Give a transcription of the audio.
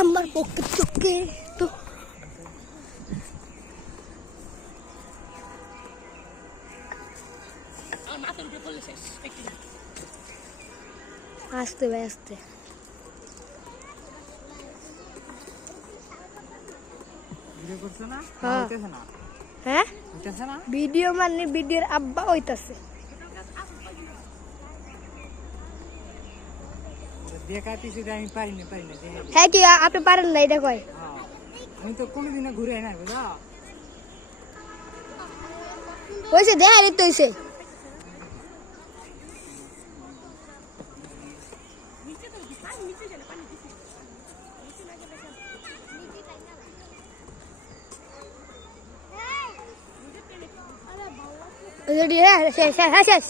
আমার পক্ষে চোখে তো আসতে ভাই আসতে হ্যাঁ ভিডিও মানে ভিডিওর আব্বা হইতাছে হ্যাঁ কি আপনি পারেন না এটা কয় আমি তো কোনোদিনও ঘুরে না বুঝা হয়েছে দেখা দিতে হয়েছে শেষ